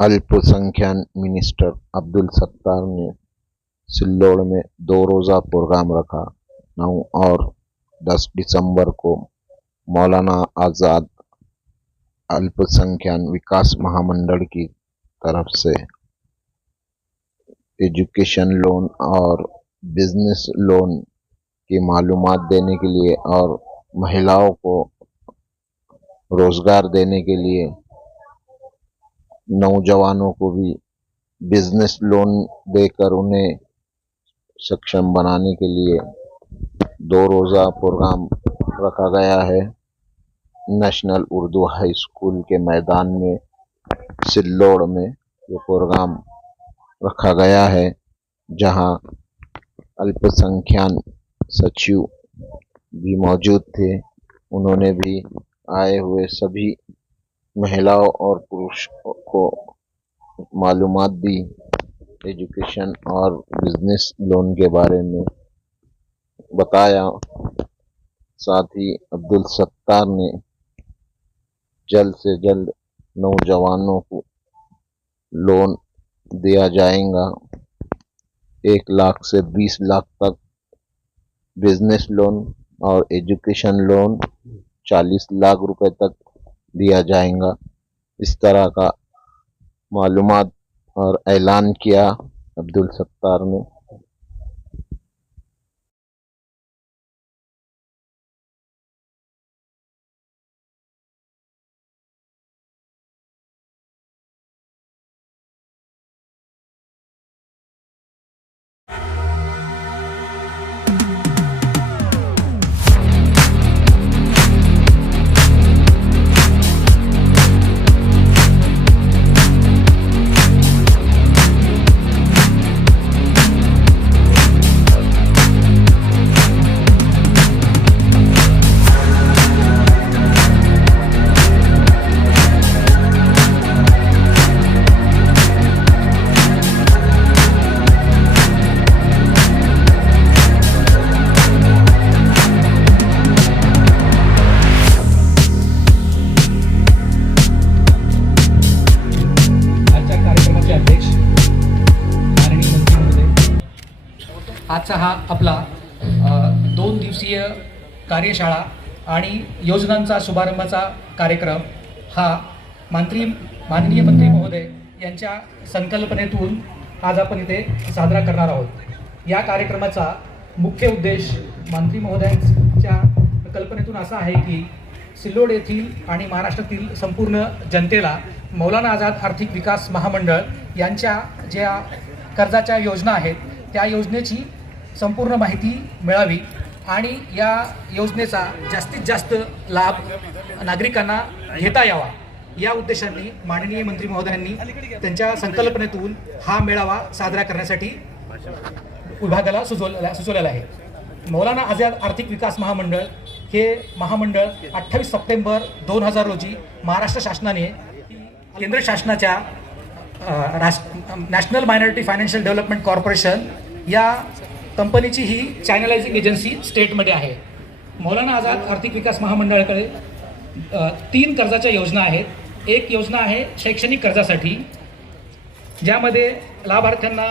अल्पसंख्यक मिनिस्टर अब्दुल सत्तार ने सिल्लोड़ में 2 रोज़ा प्रोग्राम रखा। 9 और 10 दिसंबर को मौलाना आज़ाद अल्पसंख्यक विकास महामंडल की तरफ से एजुकेशन लोन और बिजनेस लोन की मालूमात देने के लिए और महिलाओं को रोजगार देने के लिए, नौजवानों को भी बिजनेस लोन देकर उन्हें सक्षम बनाने के लिए 2 रोज़ा प्रोग्राम रखा गया है। नेशनल उर्दू हाई स्कूल के मैदान में सिल्लोड़ में ये प्रोग्राम रखा गया है, जहां अल्पसंख्यक सचिव भी मौजूद थे। उन्होंने भी आए हुए सभी महिलाओं और पुरुषों को मालूमात दी एजुकेशन और बिजनेस लोन के बारे में बताया। साथ ही अब्दुल सत्तार ने जल्द से जल्द नौजवानों को लोन दिया जाएगा। 1 लाख से 20 लाख तक बिजनेस लोन और एजुकेशन लोन 40 लाख रुपए तक दिया जाएगा। इस तरह का मालूमात और ऐलान किया अब्दुल सत्तार ने। आजचा हा आपला 2 दिवसीय कार्यशाळा आणि योजनांचा शुभारंभाचा कार्यक्रम हा माननीय मंत्री महोदय यांच्या संकल्पनेतून आज आपण इथे साजरा करणार आहोत। या कार्यक्रमाचा मुख्य उद्देश मंत्री महोदयांच्या कल्पनेतून असा आहे की सिल्लोड येथील आणि महाराष्ट्रातील संपूर्ण जनतेला मौलाना आझाद आर्थिक विकास महामंडळ यांच्या ज्या कर्जाच्या योजना आहेत त्या योजनेची संपूर्ण माहिती मिळावी आणि या योजनेचा जास्तीत जास्त लाभ नागरिकांना घेता यावा या उद्देशाने माननीय मंत्री महोदयांनी त्यांच्या संकल्पनेतून हा मेळावा साजरा करण्यासाठी विभागाला सुचवलेला आहे। मौलाना आझाद आर्थिक विकास महामंडळ हे महामंडळ 28 सप्टेंबर 2000 रोजी महाराष्ट्र शासनाने केंद्र शासनाच्या national minority financial development corporation या कंपनीची ही चॅनलायझिंग एजन्सी स्टेटमध्ये आहे। मौलाना आझाद आर्थिक विकास महामंडळाकडे 3 कर्जाच्या योजना आहेत। एक योजना आहे शैक्षणिक कर्जासाठी, ज्यामध्ये लाभार्थ्यांना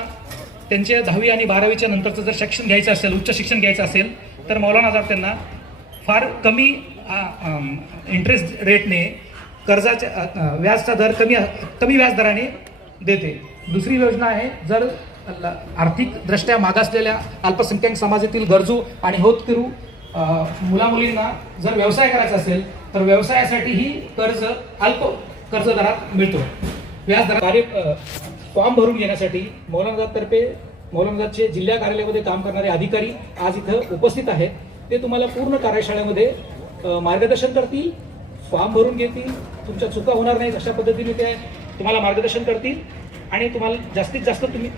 त्यांचे 10वी आणि 12वीच्या नंतरचं जर शिक्षण घ्यायचं असेल, उच्च शिक्षण घ्यायचं असेल तर मौलाना आझाद त्यांना फार कमी इंटरेस्ट रेटने कर्जाच्या व्याजचा दर कमी व्याज दराने देते। दुसरी योजना आहे, जर आर्थिकदृष्ट्या मागासलेल्या अल्पसंख्याक समाजातील गरजू आणि होतकरू मुलामुलींना जर व्यवसाय करायचा असेल तर व्यवसायासाठीही कर्ज अल्प कर्ज दरात मिळतो। व्याज दरात फॉर्म भरून घेण्यासाठी मौलानाचे जिल्हा कार्यालयामध्ये काम करणारे अधिकारी आज इथं उपस्थित आहेत। ते तुम्हाला पूर्ण कार्यशाळेमध्ये मार्गदर्शन करतील, फॉर्म भरून घेतील, तुमच्या चुका होणार नाहीत अशा पद्धतीने ते तुम्हाला मार्गदर्शन करतील आणि तुम्हाला जास्तीत जास्त तुम्ही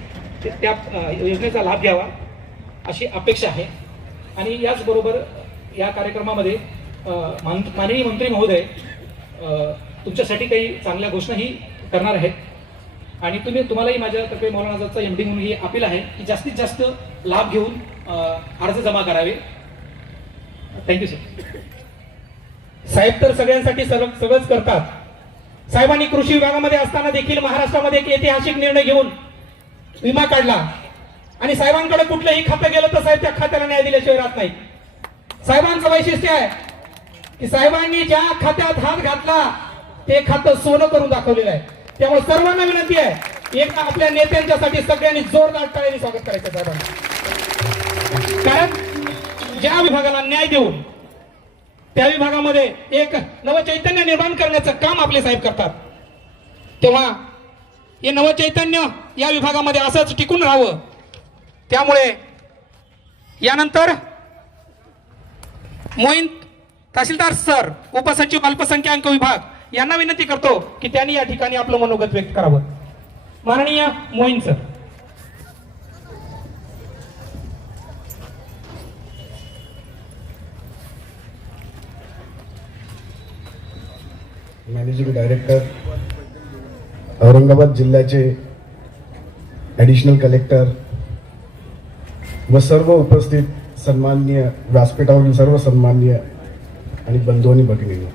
त्या योजनेचा लाभ घ्यावा अशी अपेक्षा आहे। आणि याचबरोबर या कार्यक्रमामध्ये माननीय मंत्री महोदय तुमच्यासाठी काही चांगल्या घोषणाही करणार आहेत आणि तुम्हालाही माझ्यातर्फे मौलाना आझादचा MD म्हणून ही अपील आहे की जास्तीत जास्त लाभ घेऊन अर्ज जमा करावे। Thank you sir. साहेब तर सगळ्यांसाठी सगळंच करतात, साहेबांनी कृषी विभागामध्ये असताना देखील महाराष्ट्रामध्ये एक ऐतिहासिक निर्णय घेऊन विमा काढला आणि साहेबांकडे कुठलंही खातं गेलं तर साहेब त्या खात्याला न्याय दिल्याशिवाय राहत नाही. साहेबांचं वैशिष्ट्य आहे की साहेबांनी ज्या खात्यात हात घातला ते खातं सोनं करून दाखवलेलं आहे. त्यामुळे सर्वांना विनंती आहे, एकदा आपल्या नेत्यांच्यासाठी सगळ्यांनी जोरदार टाळ्यांनी स्वागत करायचं साहेबांना. कारण ज्या विभागाला न्याय देऊन त्या विभागामध्ये एक नवचैतन्य निर्माण करण्याचं काम आपले साहेब करतात, तेव्हा हे नवचैतन्य या विभागामध्ये असंच टिकून राहावं. त्यामुळे यानंतर मोईन तहसीलदार सर, उपसचिव अल्पसंख्याक विभाग यांना विनंती करतो की त्यांनी या ठिकाणी आपलं मनोगत व्यक्त करावं. माननीय Moin sir. Managing director, Aurangabad जिल्ह्याचे ॲडिशनल कलेक्टर व सर्व उपस्थित सन्माननीय व्यासपीठावरील सर्व सन्माननीय आणि बंधू आणि भगिनींनो,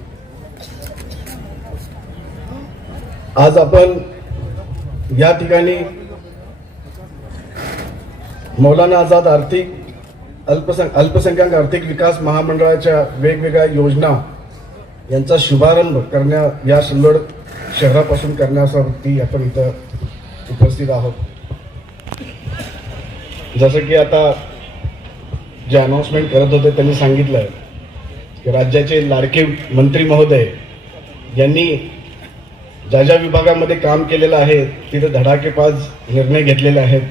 आज आपण या ठिकाणी मौलाना आझाद अल्पसंख्याक आर्थिक विकास महामंडळाच्या वेगवेगळ्या योजना यांचा शुभारंभ या सिल्लोड शहरापासून करण्यासाठी आपण इथं उपस्थित आहोत. जसं की आता जे अनाउन्समेंट करत होते त्यांनी सांगितलं की राज्याचे लाडके मंत्री महोदय यांनी ज्या ज्या विभागामध्ये काम केलेलं आहे तिथे धडाकेबाज निर्णय घेतलेले आहेत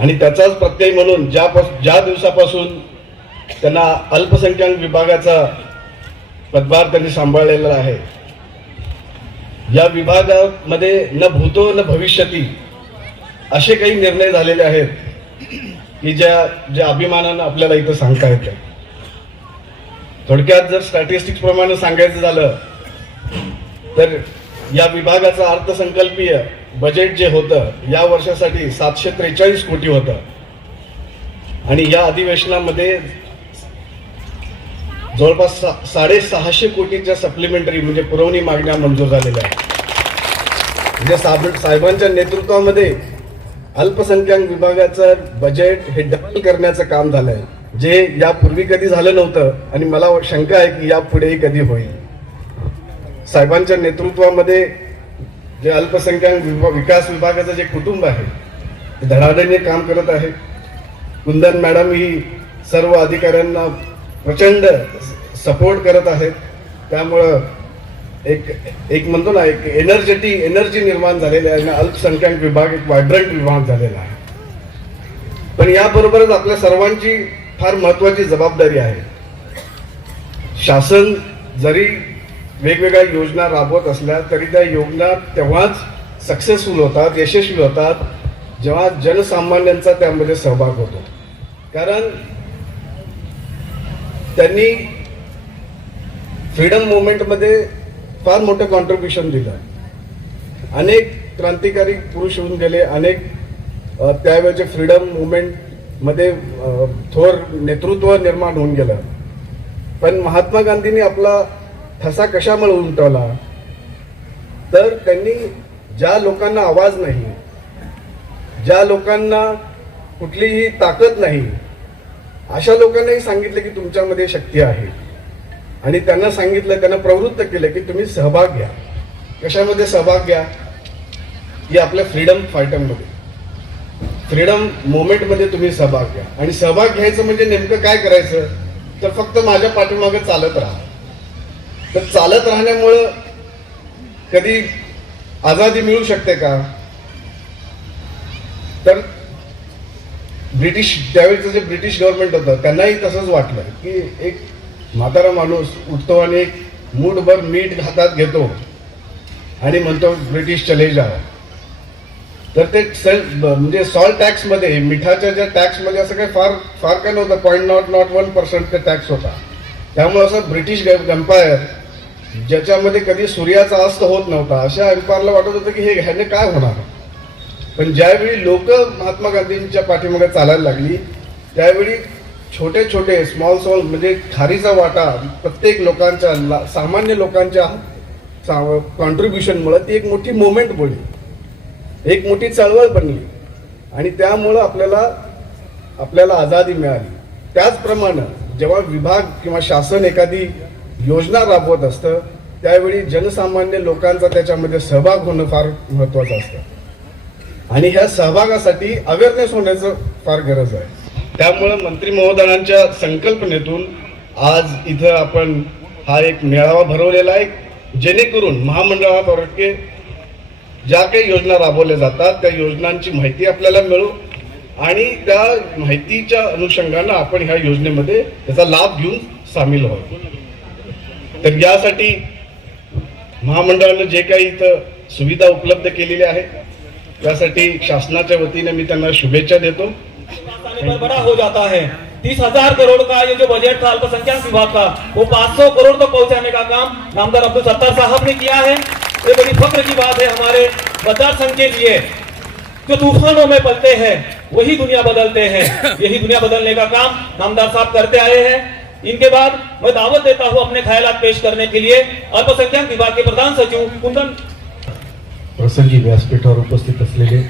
आणि त्याचाच प्रत्यय म्हणून ज्या दिवसापासून त्यांना अल्पसंख्याक विभागाचा पदभार त्यांनी सांभाळलेला आहे, या विभागामध्ये न भूतो न भविष्यती असे काही निर्णय झालेले आहेत की ज्या अभिमानानं आपल्याला इथं सांगता येतं. थोडक्यात जर स्टॅटिस्टिक्स प्रमाणे सांगायचं झालं तर या विभागाचं अर्थसंकल्पीय बजेट जे होतं या वर्षासाठी 743 कोटी होतं आणि या अधिवेशनामध्ये जवळपास 650 कोटीच्या सप्लिमेंटरी म्हणजे पुरवणी मागण्या मंजूर झालेल्या आहेत. म्हणजे साहेबांच्या नेतृत्वामध्ये अल्पसंख्याक विभागाचं बजेट हे डबल करण्याचं काम झालंय, जे यापूर्वी कधी झालं नव्हतं आणि मला शंका आहे की यापुढेही कधी होईल. साहेबांच्या नेतृत्वामध्ये जे अल्पसंख्याक विकास विभागाचं जे कुटुंब आहे ते धडाधडीने काम करत आहे. कुंदन मॅडम ही सर्व अधिकाऱ्यांना प्रचंड सपोर्ट करत आहेत. त्यामुळं एक म्हणतो ना, एक एनर्जी निर्माण झालेली आहे आणि अल्पसंख्याक विभाग एक व्हायब्रंट विभाग झालेला आहे. पण याबरोबरच आपल्या सर्वांची फार महत्वाची जबाबदारी आहे. शासन जरी वेगवेगळ्या योजना राबवत असल्या तरी त्या योजना तेव्हाच सक्सेसफुल होतात, यशस्वी होतात जेव्हा जनसामान्यांचा त्यामध्ये सहभाग होतो. कारण त्यांनी फ्रीडम मुवमेंटमध्ये फार मोठं कॉन्ट्रीब्युशन दिलं. अनेक क्रांतिकारी पुरुष होऊन गेले, अनेक त्यावेळेचे फ्रीडम मुवमेंटमध्ये थोर नेतृत्व निर्माण होऊन गेलं. पण महात्मा गांधींनी आपला ठसा कशामुळे उमटवला तर त्यांनी ज्या लोकांना आवाज नाही, ज्या लोकांना कुठलीही ताकद नाही, अशा लोकांनाही सांगितलं की तुमच्यामध्ये शक्ती आहे आणि त्यांना सांगितलं, त्यांना प्रवृत्त केलं की तुम्ही सहभाग घ्या. कशामध्ये सहभाग घ्या? की आपल्या फ्रीडम फायटरमध्ये, फ्रीडम मुवमेंटमध्ये तुम्ही सहभाग घ्या. आणि सहभाग घ्यायचं म्हणजे नेमकं काय करायचं तर फक्त माझ्या पाठीमागे चालत राहा. तर चालत राहण्यामुळं कधी आझादी मिळू शकते का? तर त्यावेळेचं जे ब्रिटिश गव्हर्नमेंट होतं त्यांनाही तसंच वाटलं की एक म्हातारा माणूस उठतो आणि एक मूठभर मीठ हातात घेतो आणि म्हणतो ब्रिटिश चले जाओ. तर ते म्हणजे सॉल्ट टॅक्समध्ये, मिठाच्या ज्या टॅक्समध्ये असं काही फार काय नव्हतं, 0.001% टॅक्स होता. त्यामुळे असं ब्रिटिश एम्पायर ज्याच्यामध्ये कधी सूर्याचा अस्त होत नव्हता अशा एम्पायरला वाटत होतं की हे ह्याने काय होणार. पण ज्यावेळी लोक महात्मा गांधींच्या पाठीमागे चालायला लागली त्यावेळी छोटे छोटे स्मॉल म्हणजे खारीचा वाटा प्रत्येक लोकांच्या, सामान्य लोकांच्या कॉन्ट्रीब्युशनमुळे ती एक मोठी मुवमेंट बनली, एक मोठी चळवळ बनली आणि त्यामुळं आपल्याला आझादी मिळाली. त्याचप्रमाणे जेव्हा विभाग किंवा शासन एखादी योजना राबवत असतं त्यावेळी जनसामान्य लोकांचा त्याच्यामध्ये सहभाग होणं फार महत्वाचं असतं आणि ह्या सहभागासाठी अवेअरनेस होण्याचं फार गरज आहे. त्यामुळं मंत्री महोदयांच्या संकल्पनेतून आज इथं आपण हा एक मेळावा भरवलेला आहे, जेणेकरून महामंडळातर्फे ज्या काही योजना राबवल्या जातात त्या योजनांची माहिती आपल्याला मिळू आणि त्या माहितीच्या अनुषंगानं आपण ह्या योजनेमध्ये त्याचा लाभ घेऊन सामील व्हावं. तर यासाठी महामंडळानं जे काही इथं सुविधा उपलब्ध केलेल्या आहेत त्यासाठी शासनाच्या वतीने मी त्यांना शुभेच्छा देतो. बड़ा हो जाता है. 30,000 करोड़ का ये जो बजट था अल्पसंख्यक विभाग का, वो 500 करोड़ तक पहुंचाने का काम नामदार अब्दुल सत्तार साहब ने किया है. ये बड़ी फख्र की बात है हमारे मतदार के लिए. जो तूफानों में पलते हैं वही दुनिया बदलते हैं. यही दुनिया बदलने का काम नामदार साहब करते आए हैं. इनके बाद मैं दावत देता हूं अपने ख्यालात पेश करने के लिए अल्पसंख्यक विभाग के प्रधान सचिव कुंदन. प्रसंगी व्यासपीठावर उपस्थित असलेले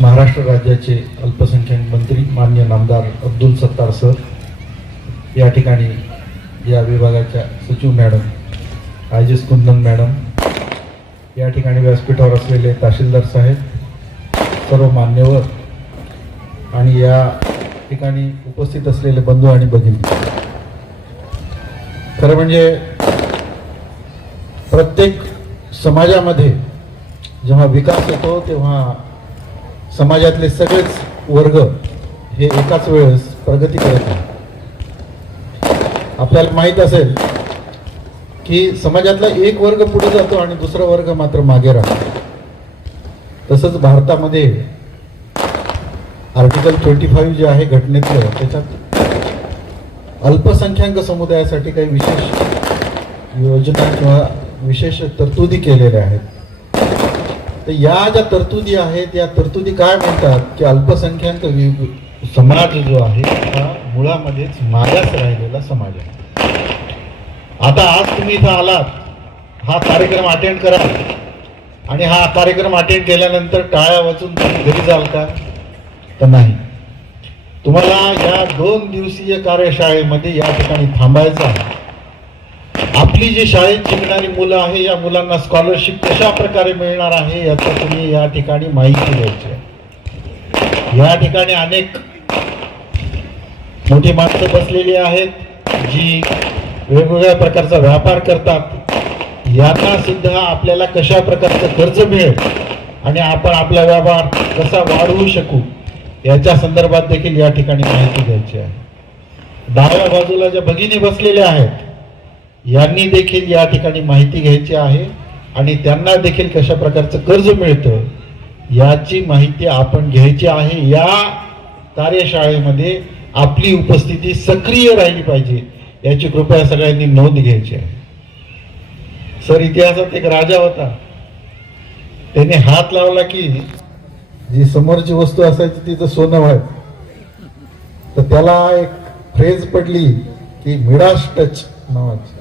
महाराष्ट्र राज्याचे अल्पसंख्याक मंत्री माननीय नामदार अब्दुल सत्तार सर, या ठिकाणी या विभागाच्या सचिव मॅडम आयजेस कुंदन मॅडम, या ठिकाणी व्यासपीठावर असलेले तहसीलदार साहेब, सर्व मान्यवर आणि या ठिकाणी उपस्थित असलेले बंधू आणि भगिनी, खरं म्हणजे प्रत्येक समाजामध्ये जेव्हा विकास होतो तेव्हा समाजातले सगळेच वर्ग हे एकाच वेळेस प्रगती करत आहेत. आपल्याला माहीत असेल की समाजातला एक वर्ग पुढे जातो आणि दुसरा वर्ग मात्र मागे राहतो. तसंच भारतामध्ये आर्टिकल 25 जे आहे घटनेतलं, त्याच्यात अल्पसंख्याक समुदायासाठी काही विशेष योजना किंवा विशेष तरतुदी केलेल्या आहेत. तर या ज्या तरतुदी आहेत या तरतुदी काय म्हणतात की अल्पसंख्याक समाज जो आहे हा मुळामध्येच मागास राहिलेला समाज आहे. आता आज तुम्ही इथं आलात, हा कार्यक्रम अटेंड करा आणि हा कार्यक्रम अटेंड केल्यानंतर टाळ्या वाजून तुम्ही घरी जाल का? तर नाही. तुम्हाला या 2 दिवसीय कार्यशाळेमध्ये या ठिकाणी थांबायचं आहे. आपली जी शाळेत शिकणारी मुलं आहे या मुलांना स्कॉलरशिप कशा प्रकारे मिळणार आहे याचा तुम्ही या ठिकाणी माहिती द्यायची आहे. या ठिकाणी अनेक मोठी माणसं बसलेली आहेत जी वेगवेगळ्या प्रकारचा व्यापार करतात. यांना सुद्धा आपल्याला कशा प्रकारचं कर्ज मिळेल आणि आपण आपला व्यापार कसा वाढवू शकू याच्या संदर्भात देखील या ठिकाणी माहिती द्यायची आहे. डाव्या बाजूला ज्या भगिनी बसलेल्या आहेत यांनी देखील या ठिकाणी माहिती घ्यायची आहे आणि त्यांना देखील कशा प्रकारचं कर्ज मिळतं याची माहिती आपण घ्यायची आहे. या कार्यशाळेमध्ये आपली उपस्थिती सक्रिय राहिली पाहिजे याची कृपया सगळ्यांनी नोंद घ्यायची आहे. सर, इतिहासात एक राजा होता, त्याने हात लावला की जी समोरची वस्तू असायची तिचं सोनं व्हायचं. तर त्याला एक फ्रेज पडली की मिडास टच नावाची.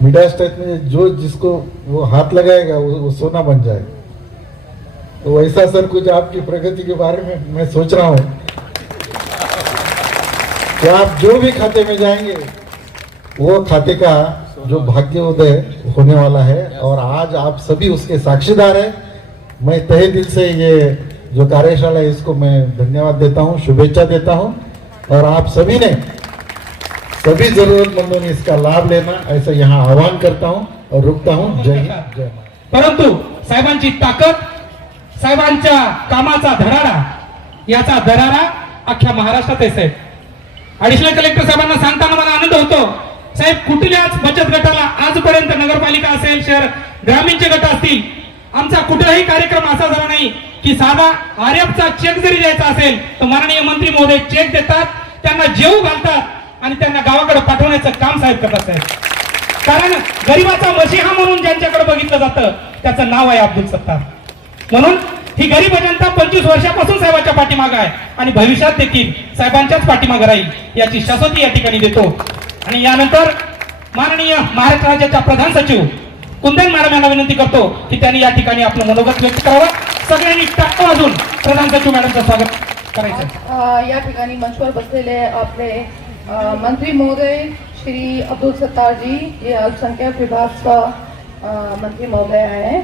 मिडास टच में जो जिसको वो हाथ लगाएगा वो सोना बन जाएगा. तो वैसा सर कुछ आपकी प्रगति के बारे में मैं सोच रहा हूँ कि आप जो भी खाते में जाएंगे वो खाते का जो भाग्योदय होने वाला है और आज आप सभी उसके साक्षीदार हैं. मैं तहे दिल से ये जो कार्यशाला है इसको मैं धन्यवाद देता हूँ, शुभेच्छा देता हूँ और आप सभी ने सभी जरूरतमंदों ने इसका लाभ लेना ऐसा यहाँ आह्वान करता हूँ और रुकता हूँ. जय हिंद, जय महाराष्ट्र. परंतु साहेबांची ताकद, साहेबांच्या कामाचा धडाडा याचा दरारा अख्ख्या महाराष्ट्रात आहे. साहेब, ॲडिशनल कलेक्टर साहेबांना सांगताना मला आनंद होतो. साहेब, कुठल्याच बचत गटाला आजपर्यंत नगरपालिका असेल, शहर ग्रामीणचे गट असतील, आमचा कुठलाही कार्यक्रम असा झाला नाही की साधा आरएफचा चेक जरी द्यायचा असेल तर माननीय मंत्री महोदय चेक देतात, त्यांना जेवू घालतात आणि त्यांना गावाकडे पाठवण्याचं काम साहेब करतात. साहेब, कारण गरीबाचा मसीहा म्हणून ज्यांच्याकडे बघितलं जातं त्याचं नाव आहे अब्दुल सत्तार. म्हणून ही गरीब जनता 25 वर्षापासून साहेबांच्या पाठीमागे आहे आणि भविष्यात देखील साहेबांच्याच पाठीमागे राहील याची शाश्वती या ठिकाणी देतो. आणि यानंतर माननीय महाराष्ट्र राज्याच्या प्रधान सचिव कुंदन मॅडम यांना विनंती करतो की त्यांनी या ठिकाणी आपलं मनोगत व्यक्त करावं. सगळ्यांनी टाळ्या वाजून प्रधान सचिव मॅडमचं स्वागत करायचं. या ठिकाणी मंचवर बसलेले आपले मंत्री महोदय श्री अब्दुल सत्तार जी, जे अल्पसंख्याक विभागाचा मंत्री महोदय आहे,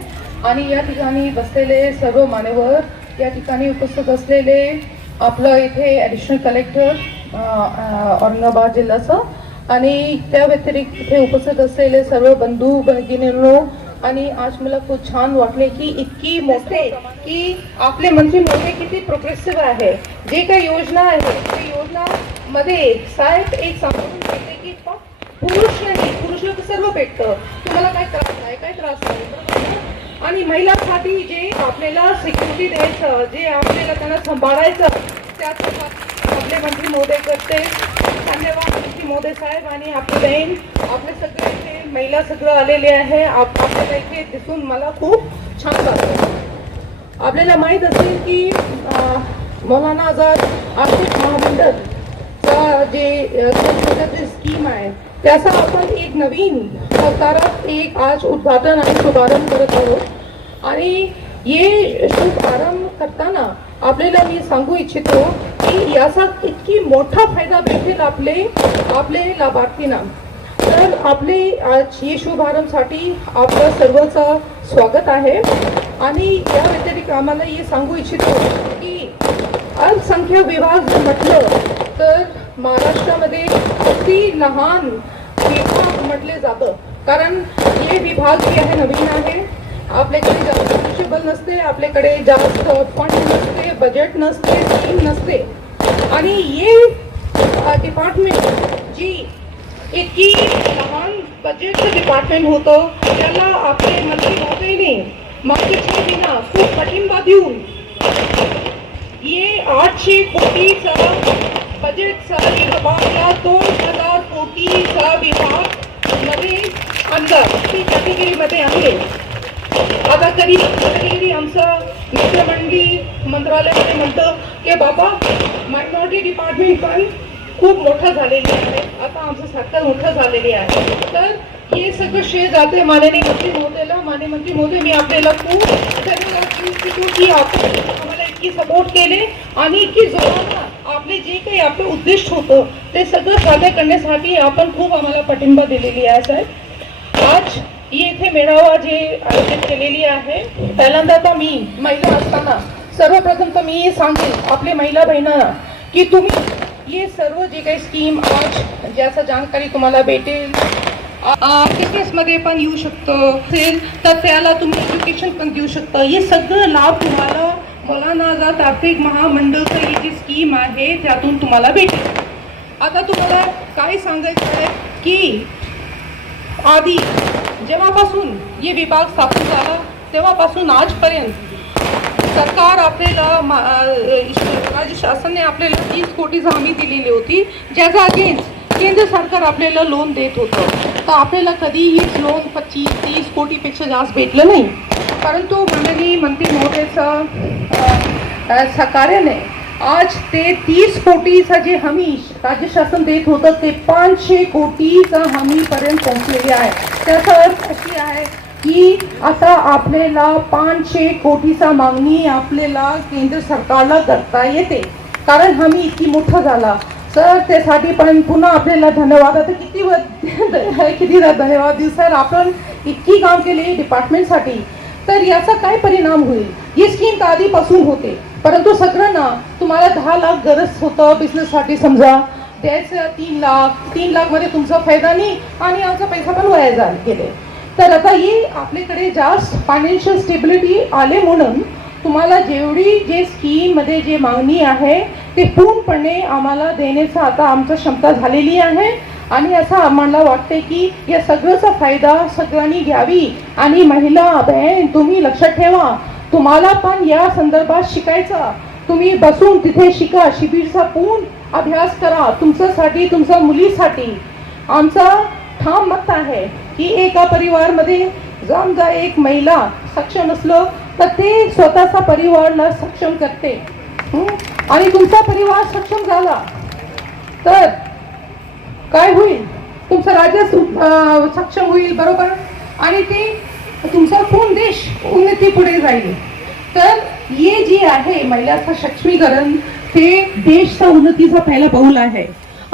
आणि या ठिकाणी बसलेले सर्व मान्यवर, या ठिकाणी उपस्थित असलेले आपलं इथे ॲडिशनल कलेक्टर औरंगाबाद जिल्ह्याचं, आणि त्या व्यतिरिक्त इथे उपस्थित असलेले सर्व बंधू भगिनींनो, आणि आज मला खूप छान वाटले की इतकी मोठे की आपले मंत्री महोदय किती प्रोग्रेसिव्ह आहे. जे काही योजना आहे त्या योजनामध्ये साहेब एक सांगून देते की पुरुष नाही, पुरुषला तर सर्व भेटतं, तुम्हाला काय त्रास आहे, काय त्रास नाही, आणि महिलांसाठी जे आपल्याला सिक्युरिटी द्यायचं, जे आपल्याला त्यांना सांभाळायचं, त्यात आपले मंत्री महोदय करते. धन्यवाद मंत्री महोदय साहेब. आणि आपली बहीण, आपले सगळे इथे महिला सगळं आलेले आहे. आपल्याला इथे दिसून मला खूप छान वाटतं. आपल्याला माहीत असेल की मौलाना आझाद आर्थिक महामंडळचा जे स्कीम आहे त्याचा आपण एक नवीन अवतारात एक आज उद्घाटन आणि शुभारंभ करत आहोत. आणि हे शुभारंभ करताना आपल्याला मी सांगू इच्छितो की याचा इतकी मोठा फायदा भेटेल आपले लाभार्थींना. तर आपले आज हे शुभारंभासाठी आपलं सर्वचं स्वागत आहे. आणि या व्यतिरिक्त आम्हाला हे सांगू इच्छितो की अल्पसंख्याक विभाग जर म्हटलं तर महाराष्ट्रामध्ये अगदी लहान विभाग म्हटले जातं, कारण हे विभाग जे आहे नवीन आहे. आपल्याकडे जास्त मनुष्यबळ नसते, आपल्याकडे जास्त फंड नसते, बजेट नसते, स्कीम नसते, आणि हे डिपार्टमेंट जी इतकी लहान बजेटचं डिपार्टमेंट होतं त्याला आपले मंत्री महोदयने मागच्या 6 महिना खूप पाठिंबा देऊन ये 800 कोटीचा बजेटचा विभागाला 2000 कोटीचा विभाग मध्ये अंदर ती कॅटेगरीमध्ये आहे. आता कधी आमचं मित्रमंडळी मंत्रालयामध्ये म्हणतं की बाबा मायनॉरिटी डिपार्टमेंट पण खूप मोठं झालेली आहे, आता आमचं सरकार मोठं झालेले आहे. तर हे सगळं श्रेय जाते माननीय मंत्री महोदयाला. माननीय मंत्री महोदय, मी आपल्याला खूप धन्यवाद देऊ इच्छितो की आपण आम्हाला इतकी सपोर्ट केले आणि इतकी जोरानं आपले जे काही आपलं उद्दिष्ट होतं ते सगळं साध्य करण्यासाठी आपण खूप आम्हाला पाठिंबा दिलेली आहे साहेब. आज येथे मेळावा जे आयोजित केलेली आहे, पहिल्यांदा तर मी महिला असताना सर्वप्रथम तर मी सांगेन आपले महिला बहिणांना की तुम्ही हे सर्व जे काही स्कीम आज ज्याचं जानकारी तुम्हाला भेटेल, मध्ये पण येऊ शकतं असेल तर त्याला तुम्ही एज्युकेशन पण देऊ शकता. हे सगळं लाभ तुम्हाला मौलाना आझाद आर्थिक महामंडळचं ही जी स्कीम आहे त्यातून तुम्हाला भेटेल. आता तुम्हाला काय सांगायचं आहे की आधी जेव्हापासून हे विभाग स्थापन झाला तेव्हापासून आजपर्यंत सरकार आपल्याला राज्य शासनाने आपल्याला 30 कोटीची हमी दिलेली होती, ज्याचा अगेन्स्ट केंद्र सरकार आपल्याला लोन देत होतं. तर आपल्याला कधीही लोन 25-30 कोटीपेक्षा जास्त भेटलं नाही, परंतु माननीय मंत्री महोदयाचं सहकार्याने आज ते 30 कोटीचा जे हमी राज्य शासन देत होतं ते 500 कोटीचा हमीपर्यंत पोहोचलेली आहे. त्याचा अर्थ अशी आहे की आता आपल्याला 500 कोटीचा मागणी आपल्याला केंद्र सरकारला करता येते, कारण हमी इतकी मोठा झाला. सर त्यासाठी पण पुन्हा आपल्याला धन्यवाद. आता किती धन्यवाद देऊ सर, आपण इतकी काम केले डिपार्टमेंटसाठी. तर याचा काय परिणाम होईल, ही स्कीम तर आधीपासून होते, परंतु सगळ्यांना तुम्हाला 10 लाख गरज होतं बिझनेससाठी, समजा द्यायचं 3 लाख मध्ये तुमचा फायदा नाही आणि आमचा पैसा पण वाया गेले. तर आता ही आपल्याकडे जास्त फायनान्शियल स्टेबिलिटी आले म्हणून तुम्हाला जेवढी जे स्कीममध्ये जे मागणी आहे ते पूर्णपणे आम्हाला देण्याचा आता आमचं क्षमता झालेली आहे. आणि असं आम्हाला वाटते की या सगळ्याचा फायदा सगळ्यांनी घ्यावी. आणि महिला बहीण तुम्ही लक्षात ठेवा, तुम्हाला पण या संदर्भात शिकायचं, तुम्ही बसून तिथे शिका, शिबिरचा पूर्ण अभ्यास करा तुमच्यासाठी, तुमच्या मुलीसाठी. आमचा ठाम मत आहे की एका परिवारमध्ये समजा एक महिला सक्षम असलं तर ते स्वतःचा परिवारला सक्षम करते. आणि तुमचा परिवार सक्षम झाला तर काय होईल, तुमचं राज्य सक्षम होईल, बरोबर, आणि ते तुमचा पूर्ण देश उन्नती पुढे जाईल. तर हे जे आहे महिलाचं सक्षमीकरण ते देशचा उन्नतीचा पहिला पाऊल आहे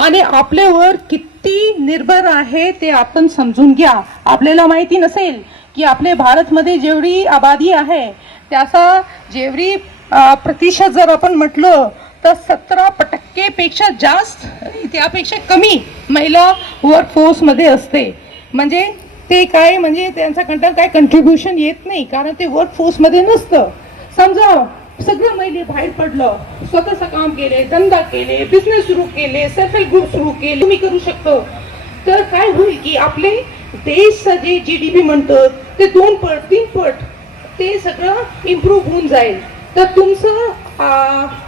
आणि आपल्यावर किती निर्भर आहे ते आपण समजून घ्या. आपल्याला माहिती नसेल की आपल्या भारतमध्ये जेवढी आबादी आहे त्याचा जेवढी प्रतिशत जर आपण म्हटलं तर 17% जास्त, त्यापेक्षा कमी महिला वर्कफोर्समध्ये असते. म्हणजे ते काय, म्हणजे त्यांचा काय कंट्रीब्युशन येत नाही, कारण ते वर्कफोर्समध्ये नसतं. समजा सगळं महिला बाहेर पडलं, स्वतःचं काम केले, धंदा केले, बिझनेस सुरू केले, सेल्फ हेल्प ग्रुप सुरू केले, तुम्ही करू शकतो, तर काय होईल की आपले देशचं जे GDP म्हणतात ते 2 पट 3 पट ते सगळं इम्प्रूव्ह होऊन जाईल. तर तुमचं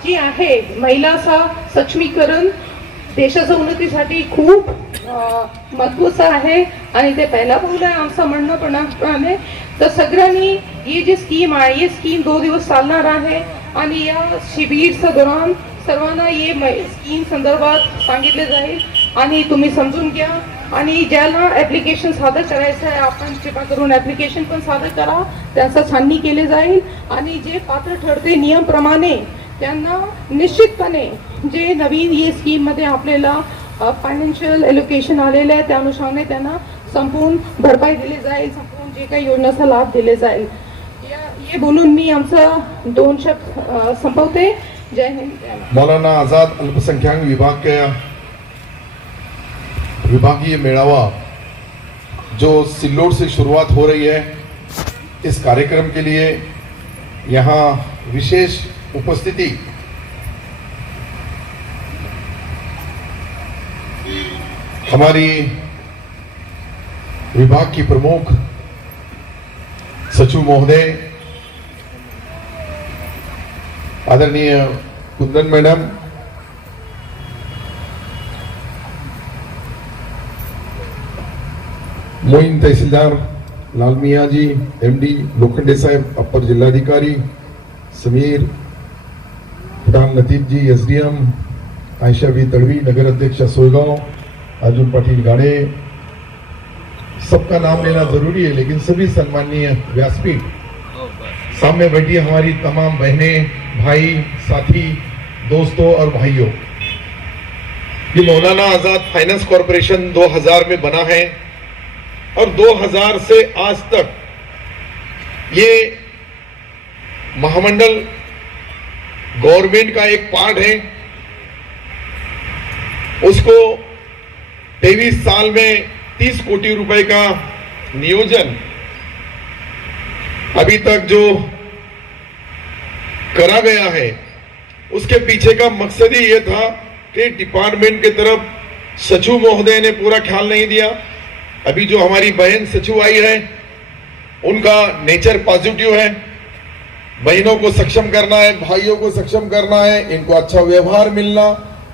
जे आहे महिलाचं सक्षमीकरण देशाच्या उन्नतीसाठी खूप महत्त्वाचं आहे आणि ते पहिला पाऊल आहे आमचं म्हणणं. तर सगळ्यांनी ही जी स्कीम आहे ही स्कीम 2 दिवस चालणार आहे आणि या शिबिरच्या दौरान सर्वांना हे स्कीम संदर्भात सांगितले जाईल आणि तुम्ही समजून घ्या. आणि ज्याला ॲप्लिकेशन सादर करायचं आहे आपण कृपा करून ॲप्लिकेशन पण सादर करा, त्याचा छाननी केली जाईल आणि जे पात्र ठरते नियमप्रमाणे त्यांना निश्चितपणे जे नवीन ही स्कीममध्ये आपल्याला फायनान्शियल एलोकेशन आलेलं आहे त्या अनुषंगाने त्यांना संपूर्ण भरपाई दिली जाईल, संपूर्ण जे काही योजनेचा लाभ दिले जाईल. हे बोलून मी आमचा 2 शब्द संपवते. जय हिंद. मौलाना आजाद अल्पसंख्यक विभाग के विभागीय मेड़ावा जो सिल्लोड से शुरुआत हो रही है, इस कार्यक्रम के लिए यहाँ विशेष उपस्थिति हमारी विभाग की प्रमुख सचिव महोदय आदरणीय कुंदन मैडम, मोइन तहसीलदार लाल मियाँ जी, MD लोखंडे साहेब, अपर जिल्हाधिकारी समीर, प्रधान नतीब जी SDM, आयशा बी तड़वी नगर अध्यक्ष सोयगांव, अर्जुन पाटिल गाड़े, सबका नाम लेना जरूरी है लेकिन सभी सम्माननीय व्यासपीठ, सामने बैठी हमारी तमाम बहनें, भाई, साथी, दोस्तों और भाइयों, ये मौलाना आजाद फाइनेंस कॉरपोरेशन 2000 में बना है और 2000 से आज तक ये महामंडल गवर्नमेंट का एक पार्ट है. उसको 23 साल में 30 कोटी रुपए का नियोजन अभी तक जो करा गया है, उसके पीछे का मकसद ही यह था कि डिपार्टमेंट की तरफ सचिव महोदय ने पूरा ख्याल नहीं दिया. अभी जो हमारी बहन सचिव आई है उनका नेचर पॉजिटिव है, बहनों को सक्षम करना है, भाइयों को सक्षम करना है, इनको अच्छा व्यवहार मिलना,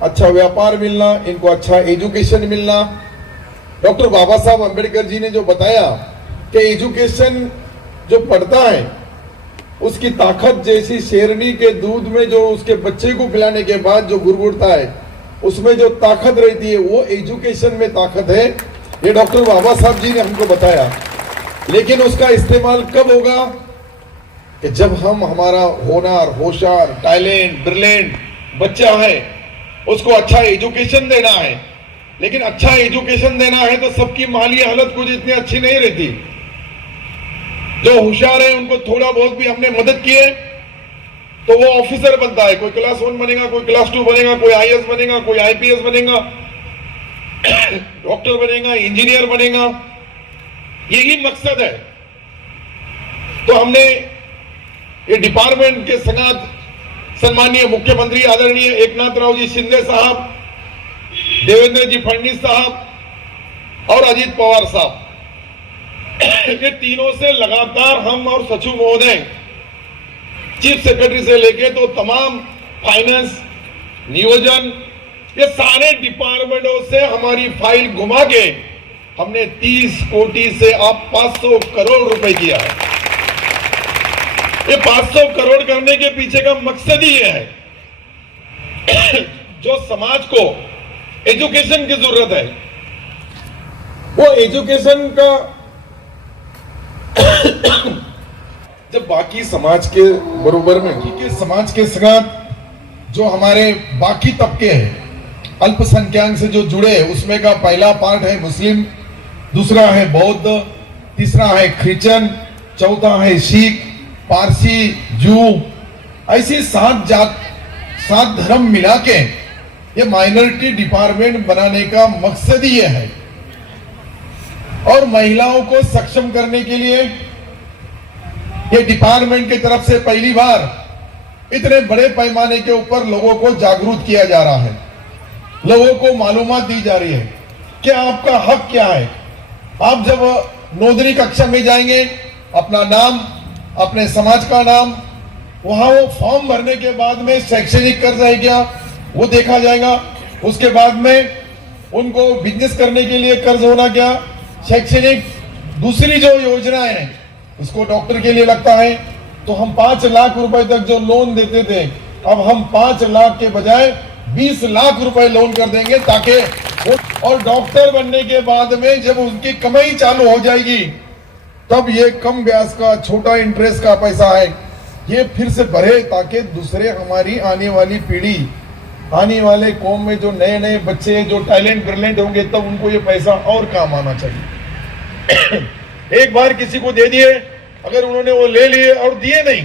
अच्छा व्यापार मिलना, इनको अच्छा एजुकेशन मिलना. डॉक्टर बाबा साहब अंबेडकर जी ने जो बताया कि एजुकेशन जो पढ़ता है उसकी ताकत जैसी शेरनी के दूध में जो उसके बच्चे को पिलाने के बाद जो गुड़गुड़ता है उसमें जो ताकत रहती है वो एजुकेशन में ताकत है. ये डॉक्टर बाबा साहब जी ने हमको बताया. लेकिन उसका इस्तेमाल कब होगा कि जब हम हमारा होनहार, होशियार, टैलेंट, ब्रिलियंट बच्चा है उसको अच्छा एजुकेशन देना है. लेकिन अच्छा एजुकेशन देना है तो सबकी माली हालत कुछ इतनी अच्छी नहीं रहती. जो होशियार है उनको थोड़ा बहुत भी हमने मदद की है तो वो ऑफिसर बनता है. कोई क्लास 1 बनेगा, कोई क्लास 2 बनेगा, कोई IAS बनेगा, कोई IPS बनेगा, डॉक्टर बनेगा, इंजीनियर बनेगा. यही मकसद है. तो हमने ये डिपार्टमेंट के संगात सम्माननीय मुख्यमंत्री आदरणीय एकनाथ राव जी शिंदे साहब, देवेंद्र जी फडणवीस साहब और अजीत पवार साहब, ये तीनों से लगातार हम और सचिव महोदय, चीफ सेक्रेटरी से लेके तो तमाम फाइनेंस, नियोजन, ये सारे डिपार्टमेंटों से हमारी फाइल घुमा के हमने 30 कोटी से अब 500 करोड़ रुपए किया है. ये 500 करोड़ करने के पीछे का मकसद ही ये है जो समाज को एजुकेशन की जरूरत है, वो एजुकेशन का जब बाकी समाज के बरोबर में के समाज के साथ जो हमारे बाकी तबके हैं अल्पसंख्यक से जो जुड़े हैं, उसमें का पहला पार्ट है मुस्लिम, दूसरा है बौद्ध, तीसरा है क्रिश्चियन, चौथा है सिख, पारसी, जू, ऐसी 7 धर्म मिला के ये माइनॉरिटी डिपार्टमेंट बनाने का मकसद ही ये है। और महिलाओं को सक्षम करने के लिए ये डिपार्टमेंट की तरफ से पहली बार इतने बड़े पैमाने के ऊपर लोगों को जागरूक किया जा रहा है, लोगों को मालूमात दी जा रही है कि आपका हक क्या है। आप जब नौकरी कक्षा में जाएंगे, अपना नाम, अपने समाज का नाम, वहां वो फॉर्म भरने के बाद में शैक्षणिक कर्ज है क्या वो देखा जाएगा। उसके बाद में उनको बिजनेस करने के लिए कर्ज होना क्या, शैक्षणिक दूसरी जो योजनाएं हैं, उसको डॉक्टर के लिए लगता है तो हम 5 लाख रुपए तक जो लोन देते थे, अब हम 5 लाख के बजाय 20 लाख रुपए लोन कर देंगे, ताकि और डॉक्टर बनने के बाद में जब उनकी कमाई चालू हो जाएगी तब ये कम ब्याज का छोटा इंटरेस्ट का पैसा है ये फिर से बढ़े, ताकि दूसरे हमारी आने वाली पीढ़ी, आने वाले कौम में जो नए नए बच्चे जो टैलेंट होंगे तब उनको ये पैसा और काम आना चाहिए। एक बार किसी को दे दिए, अगर उन्होंने वो ले लिए और दिए नहीं,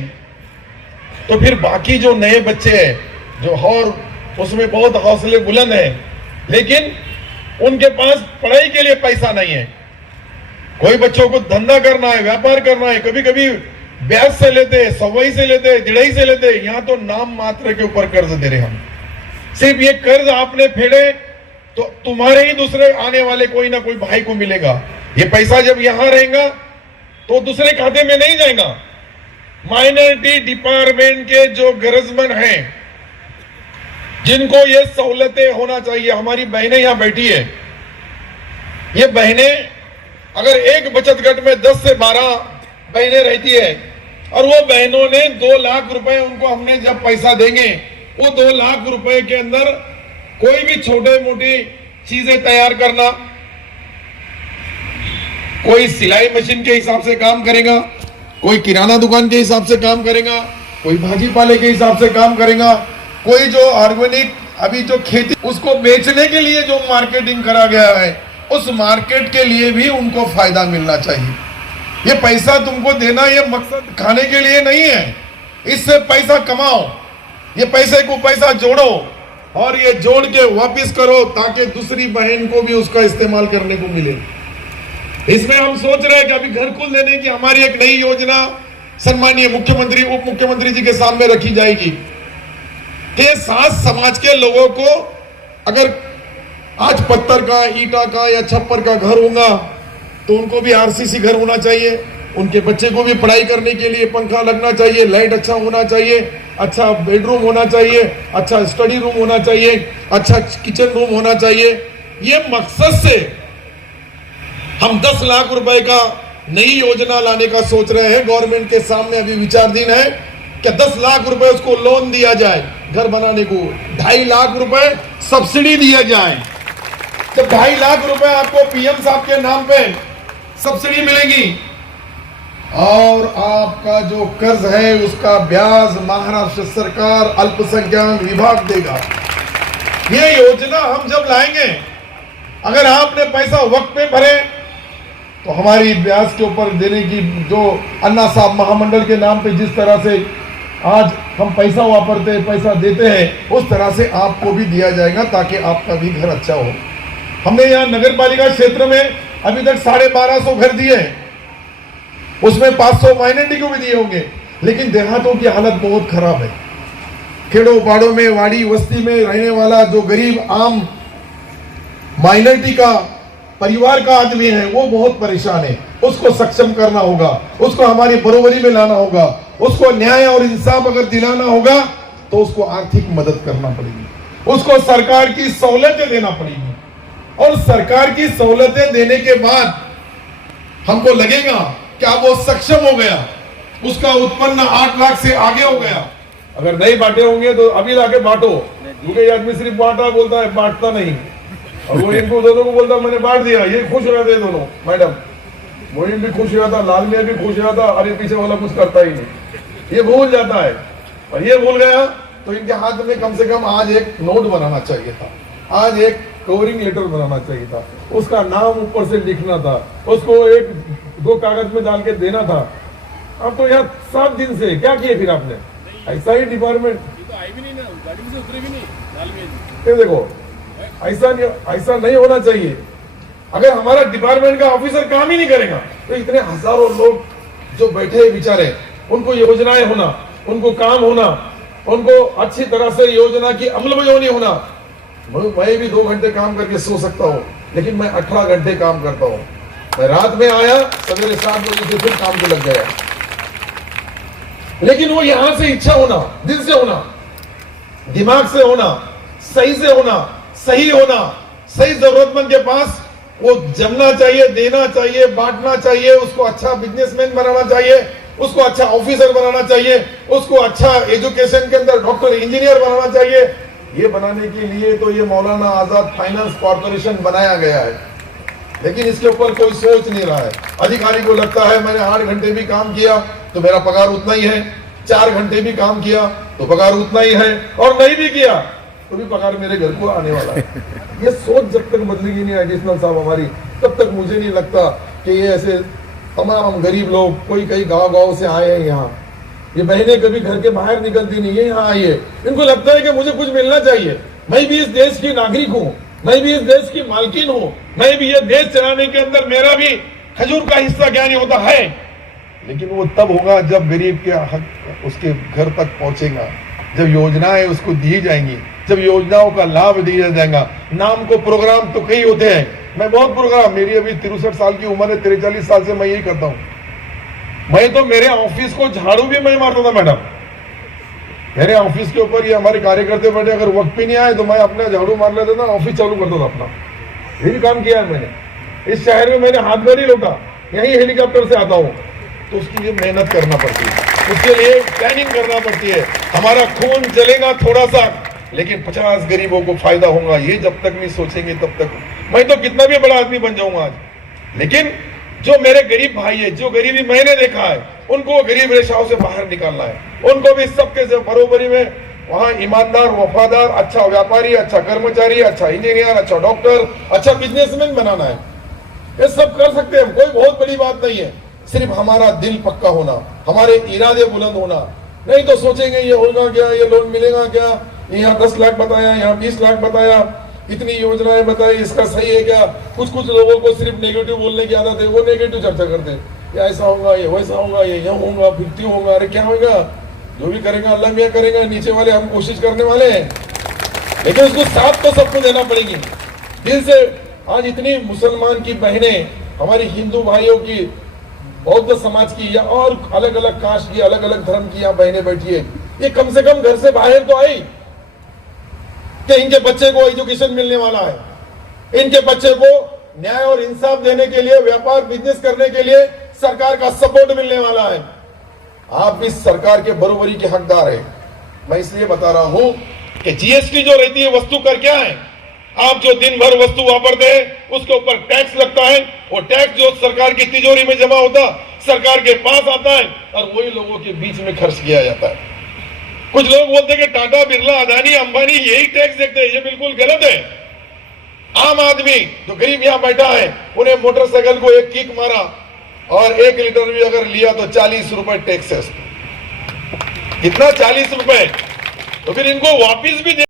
तो फिर बाकी जो नए बच्चे हैं जो और उसमें बहुत हौसले बुलंद हैं, लेकिन उनके पास पढ़ाई के लिए पैसा नहीं है। कोई बच्चों को धंधा करना है, व्यापार करना है, कभी कभी ब्याज से लेते, सवाई से लेते, दिड़ाई से लेते, यहाँ तो नाम मात्र के ऊपर कर्ज दे रहे हम। सिर्फ ये कर्ज आपने फेड़े तो तुम्हारे ही दूसरे आने वाले कोई ना कोई भाई को मिलेगा। ये पैसा जब यहां रहेगा तो दूसरे खाते में नहीं जाएगा। माइनॉरिटी डिपार्टमेंट के जो गरजमंद हैं, जिनको ये सहूलतें होना चाहिए, हमारी बहनें यहां बैठी है, ये बहनें अगर एक बचत गट में 10 से 12 बहनें रहती है और वो बहनों ने 2 लाख रुपए उनको हमने जब पैसा देंगे, वो 2 लाख रुपए के अंदर कोई भी छोटे मोटी चीजें तैयार करना, कोई सिलाई मशीन के हिसाब से काम करेगा, कोई किराना दुकान के हिसाब से काम करेगा, कोई भाजी पाले के हिसाब से काम करेगा, कोई जो ऑर्गेनिक अभी जो खेती उसको बेचने के लिए जो मार्केटिंग करा गया है, उस मार्केट के लिए भी उनको फायदा मिलना चाहिए। ये पैसा तुमको देना ये मकसद खाने के लिए नहीं है, इससे पैसा कमाओ, ये पैसे को पैसा जोड़ो और ये जोड़ के वापस करो, ताकि दूसरी बहन को भी उसका इस्तेमाल करने को मिले। इसमें हम सोच रहे हैं कि अभी घरकुल देने की हमारी एक नई योजना सम्मानीय मुख्यमंत्री, उप मुख्यमंत्री जी के सामने रखी जाएगी कि 7 समाज के लोगों को अगर आज पत्थर का, ईटा का या छप्पर का घर होगा तो उनको भी आरसीसी घर होना चाहिए, उनके बच्चे को भी पढ़ाई करने के लिए पंखा लगना चाहिए, लाइट अच्छा होना चाहिए, अच्छा बेडरूम होना चाहिए, अच्छा स्टडी रूम होना चाहिए, अच्छा किचन रूम होना चाहिए। ये मकसद से हम 10 लाख रुपए का नई योजना लाने का सोच रहे हैं। गवर्नमेंट के सामने अभी विचाराधीन है कि 10 लाख रुपए उसको लोन दिया जाए घर बनाने को, 2.5 लाख रुपए सब्सिडी दिया जाए। जब 2.5 लाख रुपए आपको पीएम साहब के नाम पे सब्सिडी मिलेगी और आपका जो कर्ज है उसका ब्याज महाराष्ट्र सरकार अल्पसंख्यक विभाग देगा। ये योजना हम जब लाएंगे, अगर आपने पैसा वक्त पे भरे तो हमारी ब्याज के ऊपर देने की जो अन्ना साहब महामंडल के नाम पे जिस तरह से आज हम पैसा वापरते, पैसा देते हैं, उस तरह से आपको भी दिया जाएगा ताकि आपका भी घर अच्छा हो। हमने यहाँ नगर पालिका क्षेत्र में अभी तक 1250 घर दिए हैं, उसमें 500 माइनॉरिटी को भी दिए होंगे, लेकिन देहातों की हालत बहुत खराब है। खेड़ों पाड़ों में, वाड़ी वस्ती में रहने वाला जो गरीब आम माइनॉरिटी का परिवार का आदमी है वो बहुत परेशान है। उसको सक्षम करना होगा, उसको हमारी बरोबरी में लाना होगा, उसको न्याय और इंसाफ अगर दिलाना होगा तो उसको आर्थिक मदद करना पड़ेगी, उसको सरकार की सहूलतें देना पड़ेगी। और सरकार की सहूलतें देने के बाद हमको लगेगा कि अब वो सक्षम हो गया, उसका उत्पन्न 8 लाख से आगे हो गया। अगर नहीं बांटे होंगे तो अभी लाके बांटो, क्योंकि ये आदमी सिर्फ बांटा बोलता है, बांटता नहीं। और वो इनको दोनों को बोलता मैंने बांट दिया, ये खुश रहते दोनों। मैडम मोइन भी खुश रहता, लाल मियाँ भी खुश रहता, अरे पीछे वाला कुछ करता ही नहीं, ये भूल जाता है। और ये भूल गया तो इनके हाथ में कम से कम आज एक नोट बनाना चाहिए था, आज एक कवरिंग लेटर बनाना चाहिए था, उसका नाम ऊपर से लिखना था, उसको 1-2 कागज में डाल के देना था। अब तो यहाँ 7 दिन से क्या किए फिर आपने? ऐसा ही डिपार्टमेंट ये देखो, ऐसा नहीं होना चाहिए। अगर हमारा डिपार्टमेंट का ऑफिसर काम ही नहीं करेगा तो इतने हजारों लोग जो बैठे हैं बेचारे, उनको योजनाएं होना, उनको काम होना, उनको अच्छी तरह से योजना की अमलबजावनी होना। मैं भी 2 घंटे काम करके सो सकता हूँ, लेकिन मैं 18 घंटे काम करता हूँ। मैं रात में आया, सवेरे 7 बजे से फिर काम पे लग गया। लेकिन वो यहां से इच्छा होना, दिल से होना, दिमाग से होना, सही से होना, सही होना, सही जरूरतमंद के पास वो जमना चाहिए, देना चाहिए, बांटना चाहिए, उसको अच्छा बिजनेसमैन बनाना चाहिए, उसको अच्छा ऑफिसर बनाना चाहिए, उसको अच्छा एजुकेशन के अंदर डॉक्टर इंजीनियर बनाना चाहिए। ये बनाने के लिए तो ये मौलाना आजाद फाइनेंस कॉर्पोरेशन बनाया गया है, लेकिन इसके ऊपर कोई सोच नहीं रहा है। अधिकारी को लगता है मैंने 8 घंटे भी काम किया तो मेरा पगार उतना ही है, 4 घंटे भी काम किया तो पगार उतना ही है, और नहीं भी किया तो भी पगार मेरे घर को आने वाला है। ये सोच जब तक बदलेगी नहीं एडिशनल साहब हमारी, तब तक मुझे नहीं लगता कि ये ऐसे तमाम गरीब लोग, कोई कई गांव से आए हैं यहाँ, ये बहनें कभी घर के बाहर निकलती नहीं है, यहाँ आई है, इनको लगता है कि मुझे कुछ मिलना चाहिए, मैं भी इस देश की नागरिक हूँ, मैं भी इस देश की मालकिन हूँ, मैं भी ये देश चलाने के अंदर मेरा भी खजूर का हिस्सा क्या नहीं होता है। लेकिन वो तब होगा जब गरीब के हक उसके घर तक पहुंचेगा, जब योजनाएं उसको दी जाएंगी, जब योजनाओं का लाभ दिया जाएगा। नाम को प्रोग्राम तो कई होते हैं, मैं बहुत प्रोग्राम, मेरी अभी 63 साल की उम्र है, 43 साल से मैं यही करता हूँ। मैं तो मेरे ऑफिस को झाड़ू भी मैं मारता था मैडम, मेरे ऑफिस के ऊपर ये हमारे कार्यकर्ता बैठे, अगर वक्त पे नहीं आए तो मैं अपना झाड़ू मार लेता था, ऑफिस चालू करता था अपना। यही काम किया है मैंने। इस शहर में मैंने हाथ में नहीं लौटा, यही हेलीकॉप्टर से आता हूँ, तो उसके लिए मेहनत करना पड़ती है, उसके लिए प्लानिंग करना पड़ती है। हमारा खून जलेगा थोड़ा सा, लेकिन 50 गरीबों को फायदा होगा, ये जब तक नहीं सोचेंगे तब तक। मैं तो कितना भी बड़ा आदमी बन जाऊंगा आज, लेकिन जो मेरे गरीब भाई है, जो गरीबी मैंने देखा है, उनको गरीब रेखाओं से बाहर निकालना है, उनको भी सबके से बरोबरी में वहां ईमानदार, वफादार, अच्छा व्यापारी, अच्छा कर्मचारी, अच्छा इंजीनियर, अच्छा डॉक्टर, अच्छा बिजनेसमैन बनाना है। ये सब कर सकते हैं, कोई बहुत बड़ी बात नहीं है, सिर्फ हमारा दिल पक्का होना, हमारे इरादे बुलंद होना। नहीं तो सोचेंगे ये होगा क्या, ये लोन मिलेगा क्या, यहाँ 10 लाख बताया, यहाँ 20 लाख बताया, इतनी योजनाएं बताई, इसका सही है क्या। कुछ लोगों को सिर्फ नेगेटिव बोलने की आदत है, वो नेगेटिव चर्चा करते हैं, ये ऐसा होगा, ये वैसा होगा, ये यहाँ होगा, फिर क्यों होगा। अरे क्या होगा, जो भी करेगा अल्लाह मियाँ करेगा, नीचे वाले हम कोशिश करने वाले हैं, लेकिन उसको साथ तो सबको देना पड़ेगी दिल से। आज इतनी मुसलमान की बहनें, हमारी हिंदू भाइयों की, बौद्ध समाज की, या और अलग अलग कास्ट की, अलग अलग धर्म की यहाँ बहनें बैठी है, ये कम से कम घर से बाहर तो आई कि इनके बच्चे को एजुकेशन मिलने वाला है, इनके बच्चे को न्याय और इंसाफ देने के लिए, व्यापार बिजनेस करने के लिए सरकार का सपोर्ट मिलने वाला है। आप भी सरकार के बरोबरी के हकदार हैं। मैं इसलिए बता रहा हूं कि जीएसटी जो रहती है वस्तु कर क्या है, आप जो दिन भर वस्तु वापरते हैं उसके ऊपर टैक्स लगता है, वो टैक्स जो सरकार की तिजोरी में जमा होता, सरकार के पास आता है और वही लोगों के बीच में खर्च किया जाता है। कुछ लोग बोलते हैं कि टाटा, बिरला, अदानी, अंबानी यही टैक्स देखते हैं, ये बिल्कुल गलत है। आम आदमी जो गरीब यहाँ बैठा है, उन्हें मोटरसाइकिल को एक किक मारा और 1 लीटर भी अगर लिया तो 40 रुपए टैक्स है, कितना 40 रुपए, तो फिर इनको वापिस भी